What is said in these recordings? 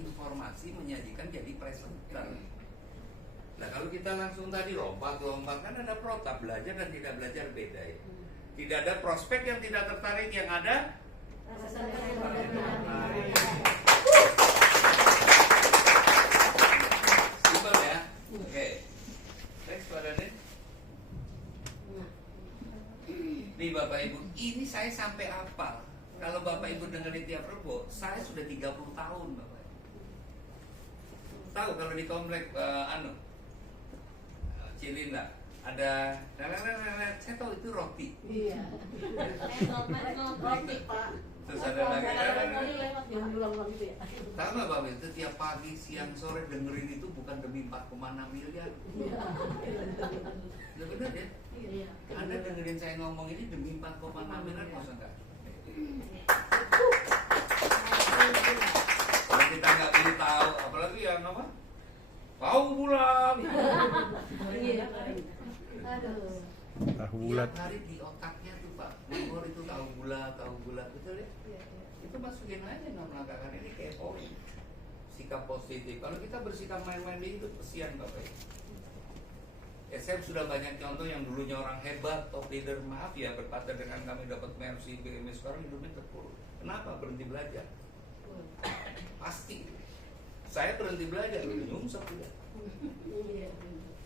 informasi menyajikan jadi presenter. Nah kalau kita langsung tadi lompat kan ada protap, belajar dan tidak belajar beda ya. Tidak ada prospek yang tidak tertarik, yang ada simpel ya. Oke. Next pada nih. Nih Bapak Ibu, ini saya sampai hafal. Kalau Bapak Ibu dengerin tiap Rebo, saya sudah 30 tahun Bapak Ibu. Tahu kalau di komplek Cilinda ada saya tahu itu roti. Iya. Roti Pak. Terus ada lagi yang ulang-ulang itu ya. tahu nggak Bapak itu tiap pagi siang sore dengerin itu bukan demi 4,6 miliar. Ya benar ya. Iya. Anda dengerin saya ngomong ini demi 4,6 miliar masa enggak? Kalau kita nggak perlu tahu, apalagi yang apa? Tahu bulat. Iya. Aduh. Tahu bulat. Tiap hari di otaknya tuh Pak, memori itu tahu bulat, betul ya? Itu masukin aja 6 langkah kan ini kayak poin. Sikap positif. Kalau kita bersikap main-main di hidup, kesian Bapak ya. Saya sudah banyak contoh yang dulunya orang hebat, top leader, maaf ya berkata dengan kami dapat Mercy, BMW, sekarang hidupnya terpuruk. Kenapa? Berhenti belajar. Pasti. Saya berhenti belajar, nyungsep ya.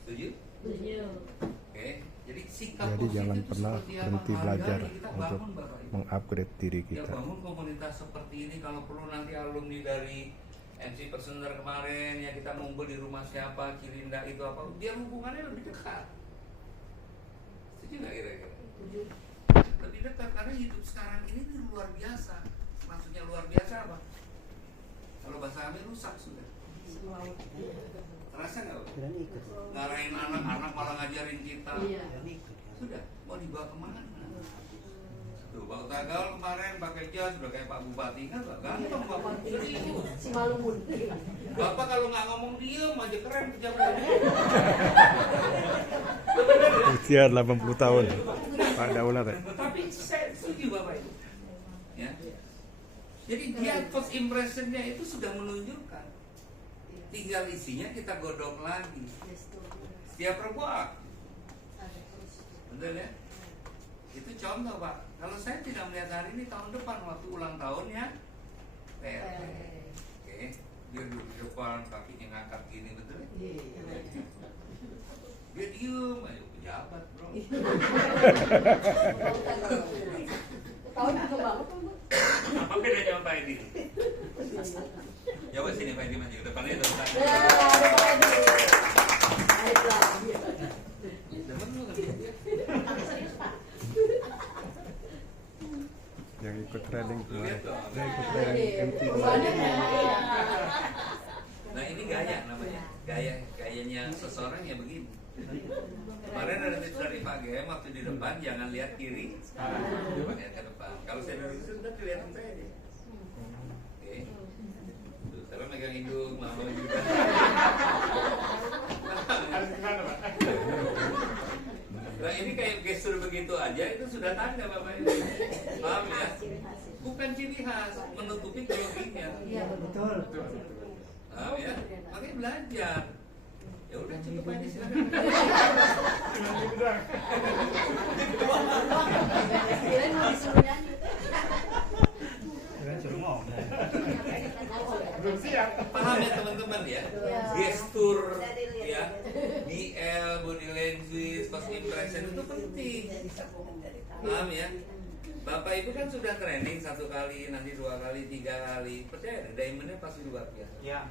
Setuju? Oke. Jadi sikap Jadi positif jangan itu pernah seperti apa? berhenti belajar Menghargai, kita untuk bangun, Bapak Ibu. mengupgrade diri Ya kita. bangun komunitas seperti ini, kalau perlu nanti alumni dari MC Presenter kemarin ya kita ngumpul di rumah siapa, Cilinda itu apa, biar hubungannya lebih dekat. Setuju nggak kira-kira? Lebih dekat karena hidup sekarang ini luar biasa. Maksudnya luar biasa apa? Kalau bahasa kami rusak sudah. Terasa nggak? Ngarahin anak-anak malah ngajarin kita. Sudah, mau dibawa kemana? Tuh, Pak Tagal kemarin pakai jas udah kayak Pak Bupati kan, gampang Bapak. Serius. Si Malumun. Bapak kalau nggak ngomong diem aja keren pejabat. Usia 80 tahun. Pak Daulat ya. Tapi saya setuju Bapak itu. Ya. Jadi dia first impressionnya itu sudah menunjukkan. Tinggal isinya kita godok lagi. Setiap perbuatan. Betul ya? Itu contoh Pak. Kalau saya tidak melihat hari ini, tahun depan waktu ulang tahunnya PRT. Oke, dia duduk di depan, kakinya ngangkat gini, betul ya? Dia diem aja, pejabat bro. Tahun juga banget kan Bu? Apa bedanya sama Pak Edi? Coba sini Pak Edi maju ke depannya itu. Yang ikut training kemarin. Lihat dong. Yang ikut training MT. Nah ini gaya namanya, gayanya seseorang ya begini. Kemarin ada tips dari Pak GM waktu di depan jangan lihat kiri, lihat ke depan. Kalau saya dari situ sudah kelihatan saya deh. Oke, tuh sekarang megang hidung, mau juga. Nah ini kayak gestur begitu aja itu sudah tanda Bapak Ibu. Paham ya? Bukan ciri khas, menutupi kelebihannya. Iya betul. Paham ya? Makanya belajar. Ya udah cukup aja silakan. Kirain mau disuruh nyanyi. Paham ya teman-teman ya? Gestur ya, BL, body language, first impression itu penting. Paham ya? Bapak Ibu kan sudah training 1 kali, nanti 2 kali, 3 kali. Percaya deh, diamondnya pasti luar biasa. Ya.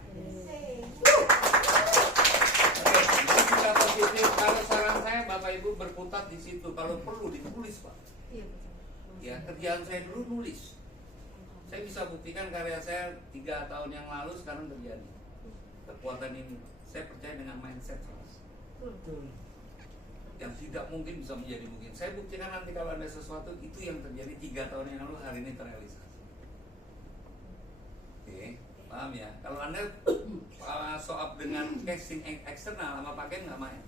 Oke, jadi sikap positif. Kalau saran saya Bapak Ibu berkutat di situ. Kalau perlu ditulis Pak. Ya kerjaan saya dulu nulis. Saya bisa buktikan karya saya 3 tahun yang lalu sekarang terjadi. Kekuatan ini, saya percaya dengan mindset Mas. Yang tidak mungkin bisa menjadi mungkin. Saya buktikan nanti kalau ada sesuatu itu yang terjadi 3 tahun yang lalu hari ini terrealisasi. Oke, paham ya? Kalau Anda soal dengan casing eksternal sama pakai nggak main.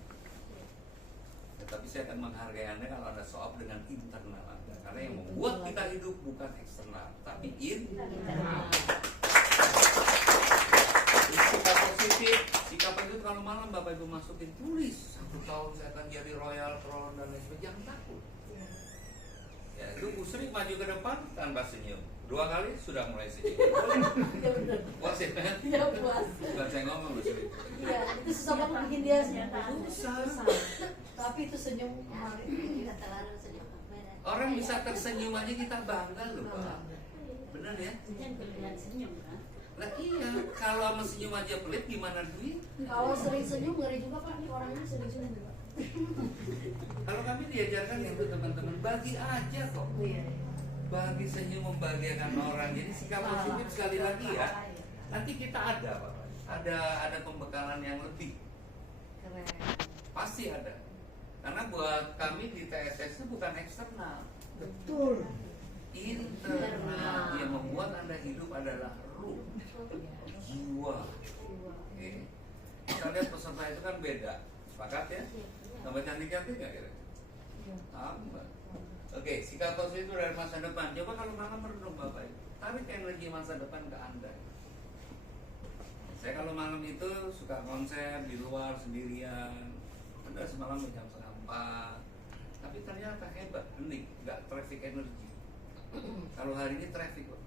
Tetapi saya akan menghargai Anda kalau Anda soal dengan internal Anda. Karena yang membuat kita hidup bukan eksternal, tapi internal. antum masukin tulis 1 tahun saya akan jadi royal crown dan lain sebagainya, jangan takut. Ya itu Bu Sri maju ke depan tanpa senyum, 2 kali sudah mulai senyum. Puas ya kan? Iya puas. Bukan saya ngomong Bu Sri. Iya, itu susah banget bikin dia senyum. Susah. Tapi itu senyum kemarin. Tidak terlalu senyum. Orang bisa tersenyum aja kita bangga loh Pak. Benar ya? Kan kelihatan senyum kan? Lah iya, kalau sama senyum aja pelit gimana duit? Kalau sering senyum ngeri juga Pak, ini orangnya sering senyum juga. Kalau kami diajarkan itu teman-teman, bagi aja kok. Iya. Bagi senyum membahagiakan orang. Jadi sikap positif sekali lagi ya. Nanti kita ada Pak. Ada pembekalan yang lebih. Keren. Pasti ada. Karena buat kami di TSS itu bukan eksternal, Betul. internal. Yang membuat Anda hidup adalah ruh, jiwa. Oke. Kita lihat peserta itu kan beda. Sepakat ya? Tambah cantik-cantik nggak kira? Tambah. Oke, sikap positif itu dari masa depan. Coba kalau malam merenung Bapak, tarik energi masa depan ke Anda. Saya kalau malam itu suka konser di luar sendirian. Anda semalam jam 3:30. Tapi ternyata hebat, hening, nggak traffic energi. Kalau hari ini traffic kok.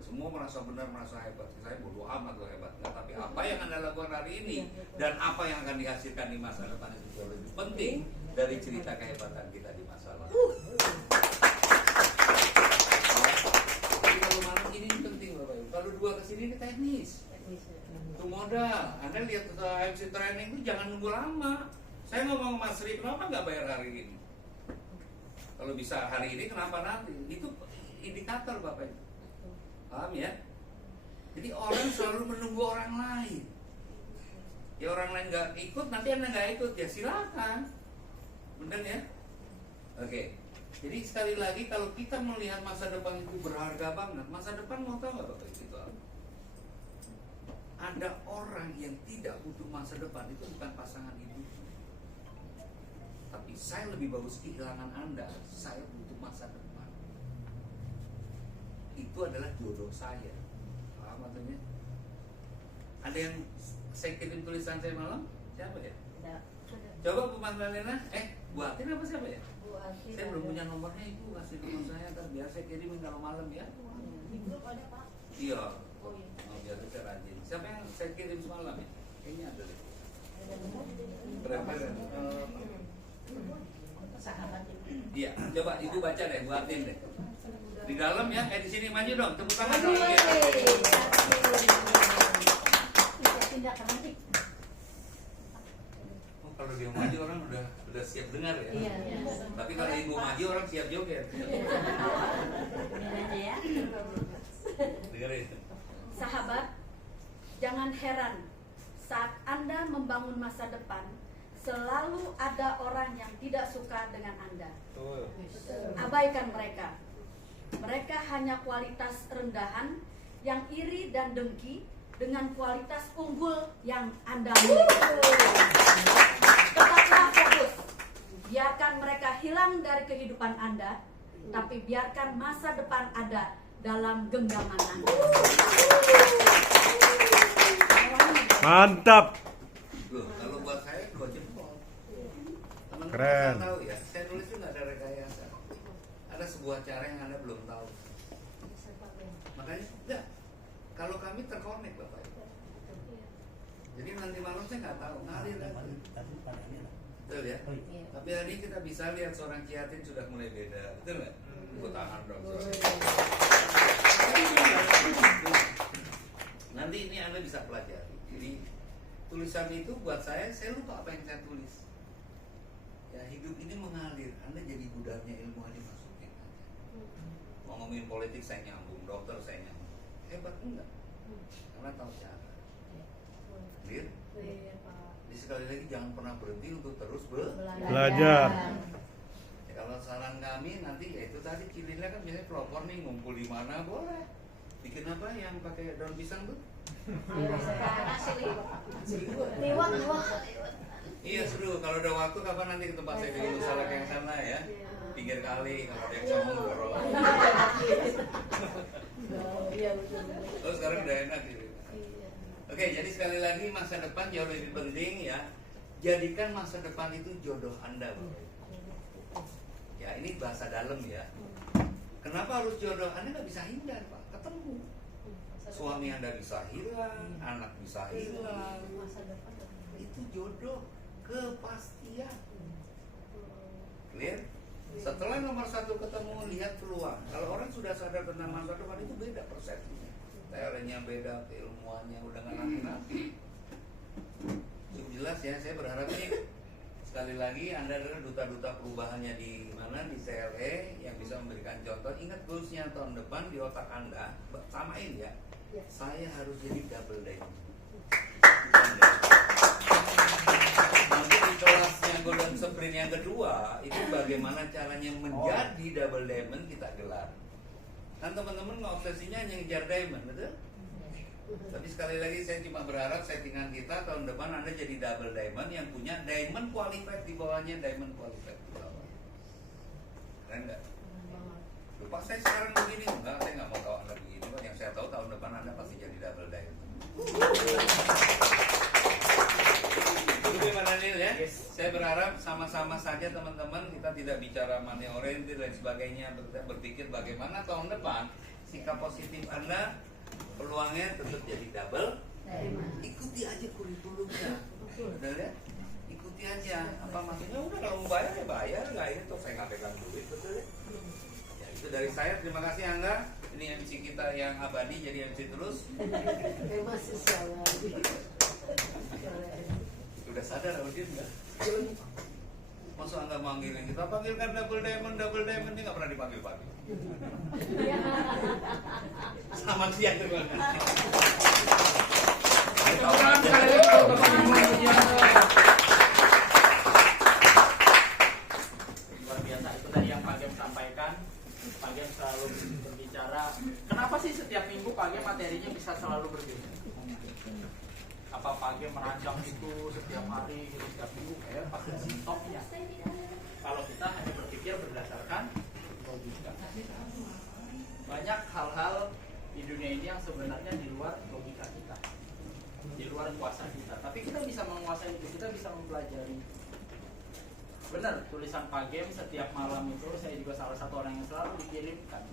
Semua merasa benar, merasa hebat. Saya bodoh amat loh hebat. Nggak, tapi apa yang Anda lakukan hari ini dan apa yang akan dihasilkan di masa depan itu jauh lebih penting dari cerita kehebatan kita di masa lalu. Jadi kalau malam ini penting Bapak Ibu. Kalau 2 kesini ini teknis. Itu modal. Anda lihat MC training itu jangan nunggu lama. Saya ngomong Mas Sri, kenapa nggak bayar hari ini? Kalau bisa hari ini, kenapa nanti? Itu indikator Bapak Ibu. Paham ya? Jadi orang selalu menunggu orang lain. Ya orang lain nggak ikut, nanti Anda nggak ikut, ya silakan. Bener ya? Oke. Jadi sekali lagi kalau kita melihat masa depan itu berharga banget, masa depan mau tahu nggak Bapak Ibu? Ada orang yang tidak butuh masa depan, itu bukan pasangan hidup. Tapi saya lebih bagus kehilangan Anda, saya butuh masa depan. Itu adalah jodoh saya. Paham maksudnya? Ada yang saya kirim tulisan saya malam? Siapa ya? Coba Bu Magdalena, buatin apa siapa ya? Saya belum punya nomornya, Ibu kasih nomor saya, ntar biar saya kirimin kalau malam ya. Di grup ada Pak. Iya. Oh iya. Biar saya rajin. Siapa yang saya kirim semalam ya? Kayaknya ada deh. Berapa ya? Sahabat itu. Iya, coba Ibu baca deh, buatin deh. Di dalam ya, di sini maju dong, tepuk tangan Aduh, dong. Ya. Bisa pindah ke nanti. Oh, kalau dia maju orang udah siap dengar ya. Iya. Tapi kalau Ibu maju orang siap joget. Ini aja ya. Dengerin. Sahabat, jangan heran saat Anda membangun masa depan, selalu ada orang yang tidak suka dengan Anda. Abaikan mereka. Mereka hanya kualitas rendahan yang iri dan dengki dengan kualitas unggul yang Anda miliki. Tetaplah fokus. Biarkan mereka hilang dari kehidupan Anda, tapi biarkan masa depan ada dalam genggaman Anda. Mantap. Loh, kalau buat saya 2 jempol. Teman-teman Keren. saya tahu ya, saya nulis itu nggak ada rekayasa. Ada sebuah cara yang Anda belum tahu. Makanya enggak. Kalau kami terkonek Bapak Ibu. Jadi nanti malam saya nggak tahu, ngalir lagi. Betul ya? Tapi hari ini kita bisa lihat seorang Ciatin sudah mulai beda. Betul nggak? Tepuk tangan dong. Nanti ini Anda bisa pelajari. Jadi tulisan itu buat saya lupa apa yang saya tulis. Ya hidup ini mengalir. Anda jadi budarnya ilmu aja masukin aja. Mau ngomongin politik saya nyambung, dokter saya nyambung. Hebat enggak? Karena tahu cara. Clear? Jadi sekali lagi jangan pernah berhenti untuk terus Belajar. Ya, kalau saran kami nanti ya itu tadi Cilinda kan biasanya pelopor nih ngumpul di mana boleh. Bikin apa yang pakai daun pisang tuh? Liwat. Iya seru. Kalau ada waktu kapan nanti ke tempat saya di Salak yang sana ya? Pinggir kali kalau ada yang ngomong dorong. Iya betul. Oh sekarang udah enak gitu. Oke, jadi sekali lagi masa depan jauh lebih penting ya. Jadikan masa depan itu jodoh Anda, Bapak. Ya, ini bahasa dalam ya. Kenapa harus jodoh? Anda nggak bisa hindar, Pak. Ketemu. Suami Anda bisa hilang, anak bisa hilang. Itu jodoh, kepastian. Clear? Setelah nomor 1 ketemu, lihat peluang. Kalau orang sudah sadar tentang masa depan itu beda persepsinya. Teorinya beda, keilmuannya udah nggak nanti-nanti. Cukup jelas ya, saya berharap nih sekali lagi Anda adalah duta-duta perubahannya di mana di CLE yang bisa memberikan contoh. Ingat goalsnya tahun depan di otak Anda, samain ya. Saya harus jadi double diamond. Nanti di kelasnya Golden Sprint yang kedua itu bagaimana caranya menjadi double diamond kita gelar. Kan teman-teman nggak obsesinya hanya ngejar diamond, betul? Tapi sekali lagi saya cuma berharap settingan kita tahun depan Anda jadi double diamond yang punya diamond qualified di bawahnya, diamond qualified di bawah. Keren nggak? Lupa saya sekarang begini, enggak, saya nggak mau tahu Anda begini, Pak. Yang saya tahu tahun depan Anda pasti jadi double diamond. Itu gimana Nil ya? Saya berharap sama-sama saja teman-teman kita tidak bicara money oriented dan sebagainya, berpikir bagaimana tahun depan sikap positif Anda peluangnya tetap jadi double. Ikuti aja kurikulumnya, benar ya? Ikuti aja. Apa maksudnya? Udah kalau mau bayar ya bayar, nggak ini tuh saya nggak pegang duit, betul ya? Ya itu dari saya. Terima kasih Angga. Ini MC kita yang abadi jadi MC terus. Masih salah. Udah sadar audit nggak? Masa Angga manggilin kita, panggilkan double diamond, ini nggak pernah dipanggil pagi. Selamat siang terima kasih. Luar biasa itu tadi yang Pak Gem sampaikan. Pak Gem selalu berbicara. Kenapa sih setiap minggu Pak Gem materinya bisa selalu berbeda? Apa Pak Gem merancang itu setiap hari, setiap minggu kayak pasti stopnya. Kalau kita hanya berpikir berdasarkan logika. Banyak hal-hal di dunia ini yang sebenarnya di luar logika kita, di luar kuasa kita. Tapi kita bisa menguasai itu, kita bisa mempelajari. Benar, tulisan Pak Gem setiap malam itu saya juga salah satu orang yang selalu dikirimkan.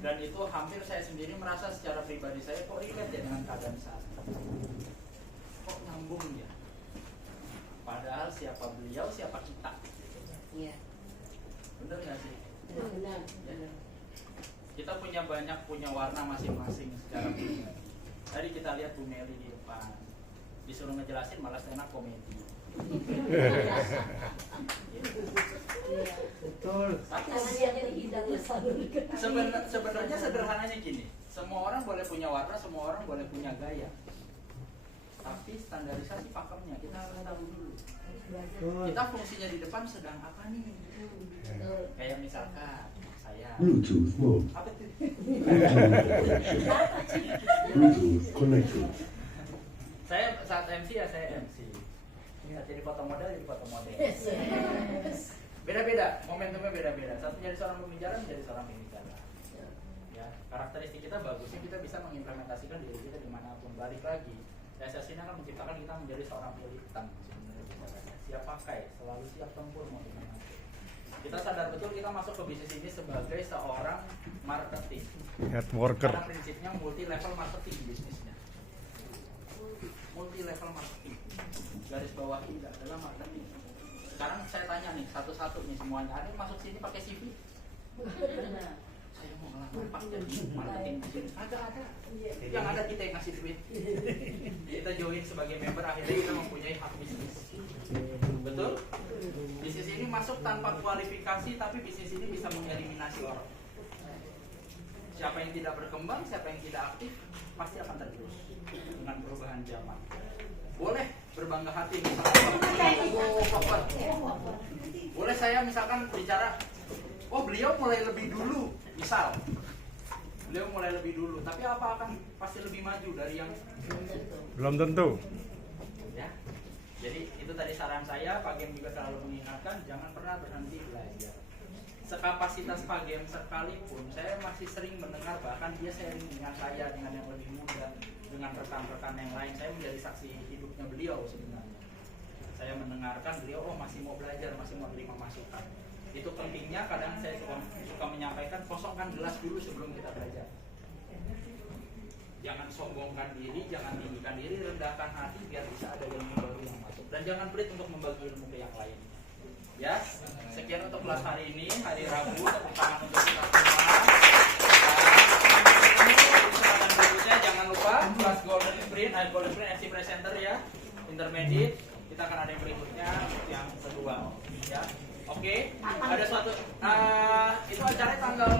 Dan itu hampir saya sendiri merasa secara pribadi saya kok relate ya dengan keadaan saat ini. Kok nyambung ya? Padahal siapa beliau, siapa kita. Iya. Benar nggak sih? Benar. Ya. Kita punya warna masing-masing secara pribadi. Tadi kita lihat Bu Meli di depan, disuruh ngejelasin malah enak komedi. Betul. Tapi Sebenarnya sebenarnya sederhananya gini, semua orang boleh punya warna, semua orang boleh punya gaya. Tapi standarisasi pakemnya kita harus tahu dulu. Kita fungsinya di depan sedang apa nih? Kayak misalkan saya. Bluetooth mode. Apa itu? Bluetooth connected. Saya saat MC ya saya MC. Jadi foto model jadi foto model. Beda-beda, momentumnya beda-beda. Satu jadi seorang pembicara menjadi seorang pembicara. Ya, karakteristik kita bagusnya kita bisa mengimplementasikan diri kita dimanapun. Balik lagi, CSS ini akan menciptakan kita menjadi seorang militan. Sebenarnya siap pakai, selalu siap tempur mau dimana. Kita sadar betul kita masuk ke bisnis ini sebagai seorang marketing. Networker. Karena prinsipnya multi level marketing bisnisnya. Multi level marketing. Garis bawah ini adalah marketing. Sekarang saya tanya nih satu-satu nih semuanya. Ada yang masuk sini pakai CV? Saya mau ngelamar Pak jadi marketing di sini. Ada. Yang ada kita yang ngasih duit. Kita join sebagai member akhirnya kita mempunyai hak bisnis. Betul? Bisnis ini masuk tanpa kualifikasi tapi bisnis ini bisa mengeliminasi orang. Siapa yang tidak berkembang, siapa yang tidak aktif pasti akan tergerus dengan perubahan zaman. Boleh berbangga hati misalkan boleh saya misalkan bicara beliau mulai lebih dulu beliau mulai lebih dulu tapi apa akan pasti lebih maju dari yang Belum tentu. ya. Jadi itu tadi saran saya. Pak Gem juga selalu mengingatkan jangan pernah berhenti belajar. Sekapasitas Pak Gem sekalipun saya masih sering mendengar bahkan dia sharing dengan saya dengan yang lebih muda, dengan rekan-rekan yang lain. Saya menjadi saksi hidupnya beliau sebenarnya. Saya mendengarkan beliau, oh masih mau belajar, masih mau terima masukan. Itu pentingnya. Kadang saya suka menyampaikan, kosongkan gelas dulu sebelum kita belajar. Jangan sombongkan diri, jangan tinggikan diri, rendahkan hati biar bisa ada ilmu baru yang masuk. Dan jangan pelit untuk membagi ilmu ke yang lain. Ya, sekian untuk kelas hari ini, hari Rabu. Tepuk tangan untuk kita semua. Kesempatan berikutnya jangan lupa kelas Golden Sprint, FC Presenter ya, intermediate. Kita akan ada yang berikutnya, yang kedua. Ya, oke. Ada suatu itu acaranya tanggal